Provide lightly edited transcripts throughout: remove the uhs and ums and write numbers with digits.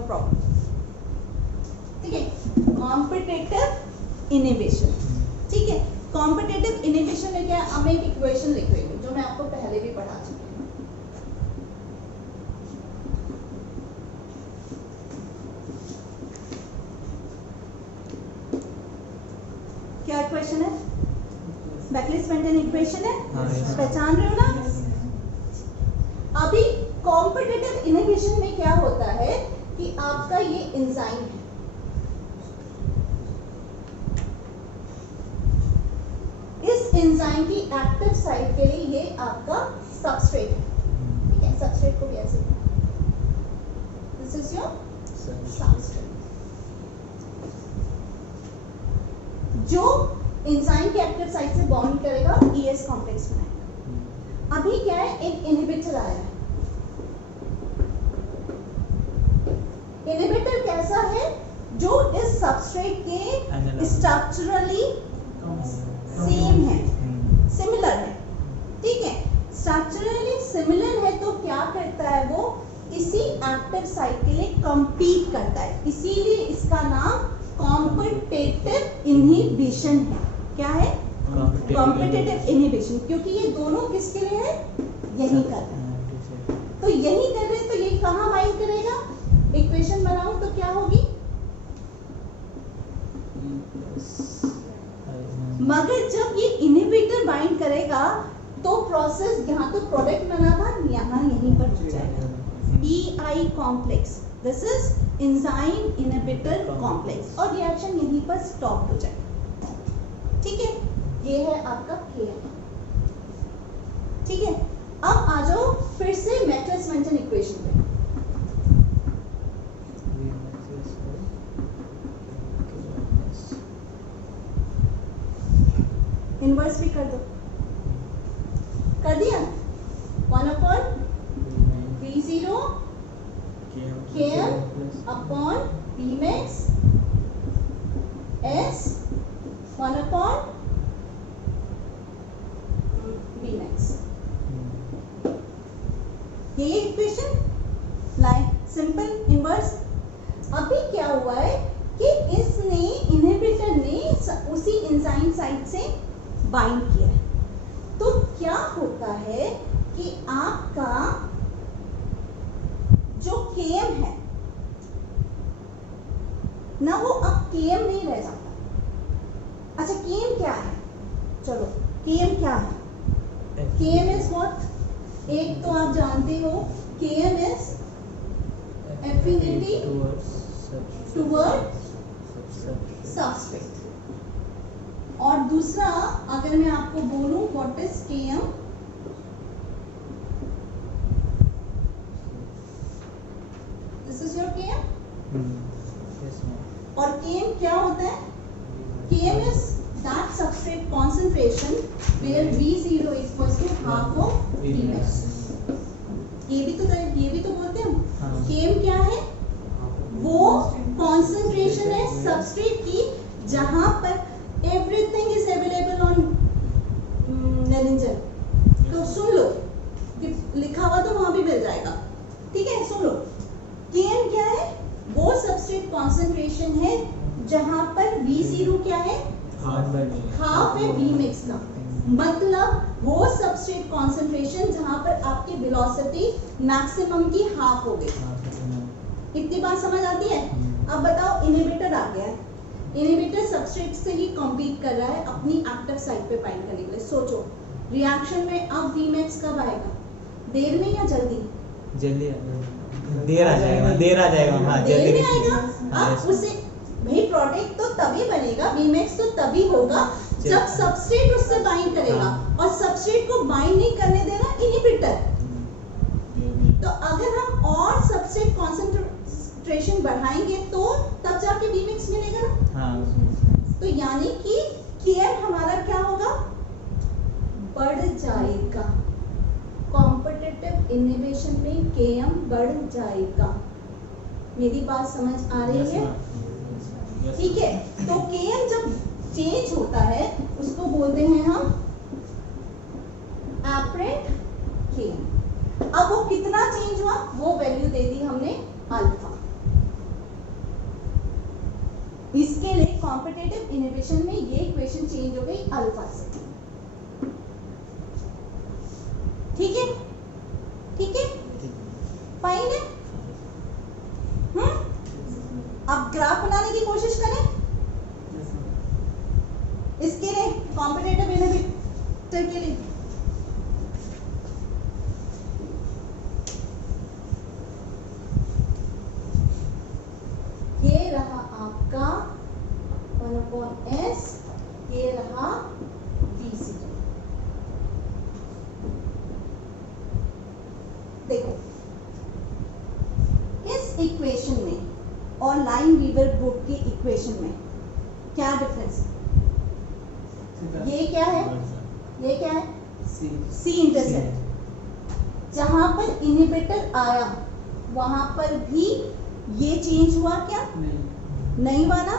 No problem. ठीक है, competitive inhibition. ठीक है, कॉम्पिटिटिव इनहिबिशन में क्या है, अब मैं एक इक्वेशन लिख रही हूँ जो मैं आपको पहले भी पढ़ा चुकी हूँ। क्या इक्वेशन है, बैकलिस-मेंटन इक्वेशन है, पहचान रहे हो ना। अभी कॉम्पिटिटिव इनहिबिशन में क्या होता है कि आपका ये एंजाइम है, इस एंजाइम की एक्टिव साइट के लिए ये आपका सबस्ट्रेट है। ठीक है, सबस्ट्रेट को भी ऐसे, दिस इज योर सबस्ट्रेट। जो एंजाइम की एक्टिव साइट से बॉन्ड करेगा, ES कॉम्प्लेक्स बनाएगा। अभी क्या है, एक इनहिबिटर आया है। इनहिबिटर कैसा है, जो इस सबस्ट्रेट के स्ट्रक्चरली सेम है, सिमिलर है। ठीक है, स्ट्रक्चरली सिमिलर है तो क्या करता है, वो इसी एक्टिव साइट के लिए compete करता है, इसीलिए इसका नाम कॉम्पिटिटिव इनहिबिशन है। क्या है, कॉम्पिटिटिव इनहिबिशन, क्योंकि ये दोनों किसके लिए है, यही कर रहे हैं। तो यही कर रहे हैं, तो ये कहाँ बाइंड करेगा, इक्वेशन बनाऊं तो क्या होगी, मगर जब ये इनहिबिटर बाइंड करेगा तो प्रोसेस, यहाँ तो प्रोडक्ट बना था, यहाँ यहीं पर हो जाएगा, EI complex, this is enzyme inhibitor complex, और रिएक्शन यहीं पर स्टॉप हो जाएगा। ठीक है, ये है आपका Km। ठीक है, अब आ जाओ फिर से मैक्लिस-मेंटन इक्वेशन पे। इनवर्स भी कर दो, कर दिया, 1/V0 Km upon Vmax S 1/Vmax। ये इक्वेशन लाइन सिंपल इनवर्स। अभी क्या हुआ है कि इसने, इनहिबिटर ने उसी एंजाइम साइट से बाइंड किया है, तो क्या होता है कि आपका जो Km है ना, वो अब Km नहीं रह जाता। अच्छा, Km क्या है, चलो Km क्या है, Km इज व्हाट, एक तो आप जानते हो Km is affinity toward substrate, और दूसरा अगर मैं आपको बोलूं what is Km, this is your Km। और Km क्या होता है, Km is that substrate concentration where V0 equals to half of Vmax। ये भी तो बोलते हैं। Km क्या है, वो concentration है सबस्ट्रेट की जहां पर everything is available on Nellinger। तो सुन लो, लिखा हुआ तो वहां भी मिल जाएगा। ठीक है, सुन लो, Km क्या है, वो सबस्ट्रेट कॉन्सेंट्रेशन है जहां पर V0 क्या है, हाफ है Vmax का, मतलब वो सबस्ट्रेट कॉन्सेंट्रेशन जहां पर आपकी वेलोसिटी मैक्सिमम की हाफ हो गई। इतनी बात समझ आती है। अब बताओ, इनहिबिटर आ गया है, इनहिबिटर सबस्ट्रेट से ही कॉम्पीट कर रहा है अपनी एक्टिव साइट पे बाइंड करने के लिए। सोचो रिएक्शन में अब Vmax कब आएगा, देर में या जल्दी, जल्दी देर आ जाएगा, हाँ देर में आएगा। अब उसे भाई प्रोडक्ट तो तभी बनेगा, Vmax तो तभी होगा जब सबस्ट्रेट उससे बाइंड करेगा, और सबस्ट्रेट को बाइंड नहीं करने देना इनहिबिटर। तो अगर हम और सबस्ट्रेट कॉन्सेंट्रेशन बढ़ाएंगे तो तब जाके Vmax मिलेगा ना। तो यानी कि Km हमारा क्या होगा, बढ़ जाएगा। कॉम्पिटिटिव इनहिबिशन में Km बढ़ जाएगा। मेरी बात समझ आ रही है? ठीक है, तो Km जब चेंज होता है उसको बोलते हैं हम एपरेंट Km। अब वो कितना चेंज हुआ, वो वैल्यू दे दी हमने अल्फा। कॉम्पिटिटिव इनहिबिशन में ये इक्वेशन चेंज हो गई अल्फा से। ठीक है, ठीक है, फाइन है। अब ग्राफ बनाने की कोशिश करें। इसके लिए कॉम्पिटिटिव इनहिबिटर के लिए ये रहा आपका 1/s, ये रहा V0। देखो इस इक्वेशन में और लाइन वीवर ग्रुप की इक्वेशन में क्या डिफरेंस है? ये क्या है? ये क्या है? सी इंटरसेप्ट। जहां पर इनहिबिटर आया वहां पर भी ये चेंज हुआ क्या? नहीं हुआ ना।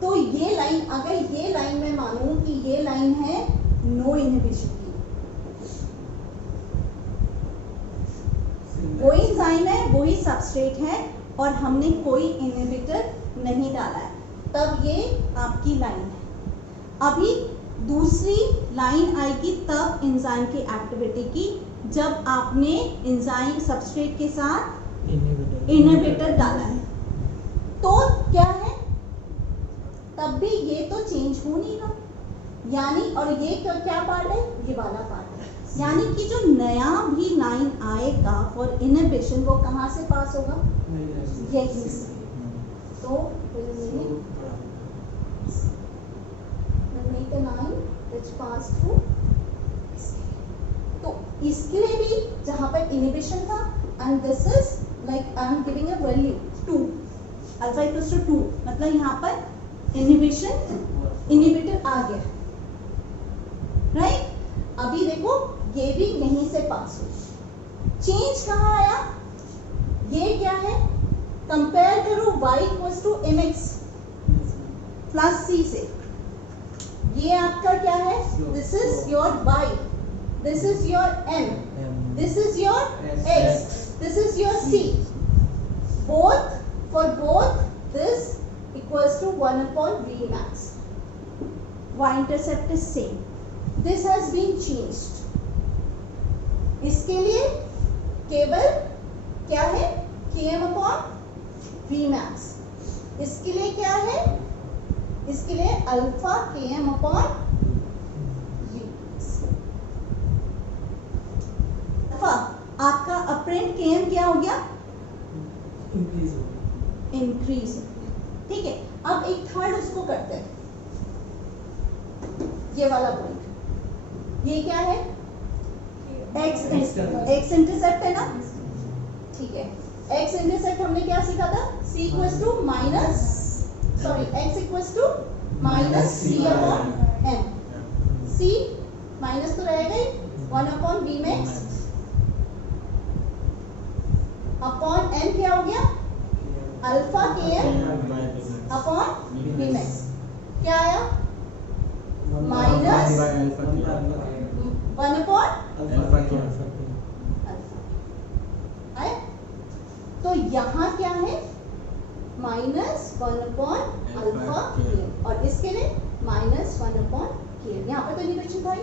तो ये लाइन, अगर ये लाइन मैं मानूं कि ये लाइन है नो इनहिबिशन की, वही एंजाइम है, वही सबस्ट्रेट है और हमने कोई इनहिबिटर नहीं डाला है, तब ये आपकी लाइन है। अभी दूसरी लाइन आएगी तब एंजाइम की एक्टिविटी की, जब आपने एंजाइम सबस्ट्रेट के साथ इनहिबिटर डाला है। तो क्या है? तब भी ये तो चेंज हो नहीं रहा, यानी और ये क्या पार्ट है? ये वाला पार्ट है। यानी कि जो नया भी लाइन आएगा फॉर इनहिबिशन वो कहाँ से पास होगा? यही से। तो make a line which pass through। तो इसके लिए भी जहां पर इनहिबिशन था, and this is like I am giving a value 2, alpha equals to 2, मतलब यहाँ पर इनहिबिटर आ गया, राइट? अभी देखो ये भी यहीं से पास हो। चेंज कहाँ आया? ये क्या है? कंपेयर करो y equals to mx plus c से। ये आपका क्या है? This is your y, this is your m, this is your x, this is your c। Both for both this equals to 1/v max। y intercept is same. This has been changed. इसके लिए केवल क्या है? Km/v max। इसके लिए क्या है? इसके लिए अल्फा Km/v। अल्फा आपका अपरेंट Km क्या हो गया? इंक्रीज। ठीक है, अब एक थर्ड उसको करते हैं, ये वाला पॉइंट। ये क्या है? एक्स इंटरसेप्ट है ना? ठीक है, एक्स इंटरसेप्ट हमने क्या सीखा था? c equals to minus, sorry x equals to minus c/m। c minus तो रहेगा ही, 1/v max अपॉन m क्या हो गया? Alpha Km upon v max। क्या आया? माइनस 1/अल्फा। आया? तो यहाँ क्या है? माइनस 1/अल्फा Km, और इसके लिए माइनस 1/Km। यहाँ पर तो इक्वेशन था ही,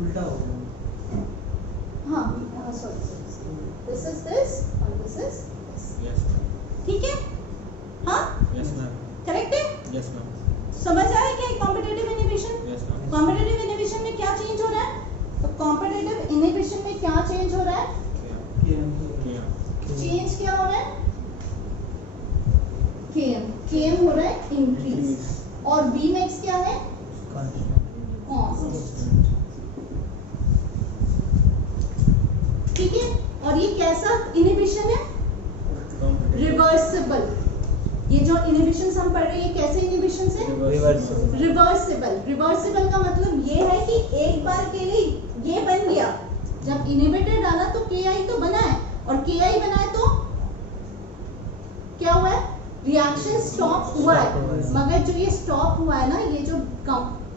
उल्टा हो गया। हाँ सॉरी, दिस इज दिस और दिस इज दिस। ठीक है? हाँ करेक्ट है? समझ आया क्या कॉम्पिटिटिव इनहिबिशन? कॉम्पिटिटिव इनहिबिशन में क्या चेंज हो रहा है? तो कॉम्पिटिटिव इनहिबिशन में क्या चेंज हो रहा है? चेंज क्या हो रहा है? Km हो रहा है इंक्रीज, और V max क्या है? कांस्टेंट। ठीक है, और ये कैसा इनहिबिशन है? रिवर्सिबल। ये जो इनहिबिशंस हम पढ़ रहे हैं, ये कैसे इनहिबिशंस है? रिवर्सिबल। रिवर्सिबल का मतलब ये है कि एक बार के लिए ये बन गया, जब इनहिबिटर डाला तो Ki तो बना है, और Ki बना है तो क्या हुआ है? रिएक्शन स्टॉप हुआ है। मगर जो ये स्टॉप हुआ है ना, ये जो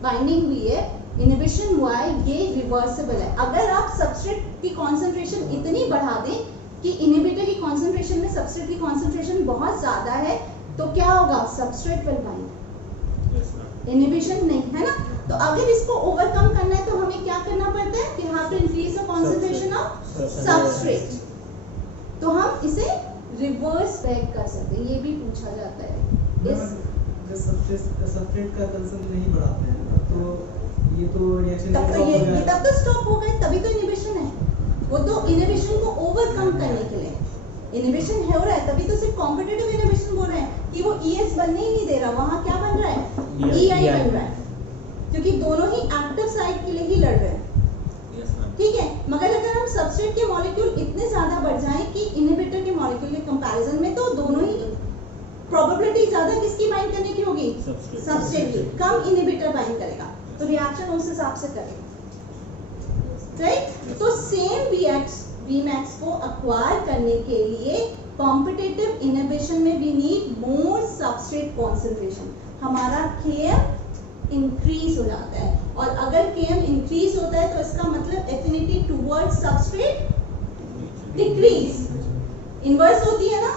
बाइंडिंग हुई है, इनहिबिशन हुआ है, ये रिवर्सिबल है। अगर आप सबस्ट्रेट की कॉन्सेंट्रेशन इतनी बढ़ा दें कि इनहिबिटर की कॉन्सेंट्रेशन में सबस्ट्रेट की कॉन्सेंट्रेशन बहुत ज्यादा है, तो क्या होगा, substrate will bind, Yes, ma'am. Inhibition नहीं है ना। तो अगर इसको ओवरकम करना है तो हमें क्या करना पड़ता है, we have to increase the concentration of substrate. तो हम इसे रिवर्स बैक कर सकते हैं, ये भी पूछा जाता है। जब सबस्ट्रेट का कंसंट्रेशन नहीं बढ़ाते हैं तब तो ये तो रिएक्शन तब तो ये तब तो स्टॉप हो गए, तभी तो इनहिबिशन है। वो तो इनहिबिशन को ओवरकम करने के लिए इनहिबिशन हो रहा है, तभी तो सिर्फ कॉम्पिटिटिव इनहिबिशन बोल रहे हैं कि वो ES बनने ही नहीं दे रहा, वहाँ क्या बन रहा है, EI बन रहा है, क्योंकि दोनों ही एक्टिव साइट के लिए ही लड़ रहे हैं। Yes, ma'am. ठीक है, मगर अगर हम सबस्ट्रेट के मॉलिक्यूल इतने ज्यादा बढ़ जाएं कि इनहिबिटर के मॉलिक्यूल के कंपैरिजन में, तो दोनों ही प्रोबेबिलिटी ज्यादा किसकी बाइंड करने की होगी, सबस्ट्रेट की, कम इनहिबिटर बाइंड करेगा, तो रिएक्शन उस हिसाब से करेगा, राइट। तो सेम Vmax को एक्वायर करने के लिए कॉम्पिटिटिव इनहिबिशन में we need more substrate concentration, हमारा Km इंक्रीज हो जाता है, और अगर Km इंक्रीज होता है तो इसका मतलब affinity towards substrate decrease, inverse होती है ना,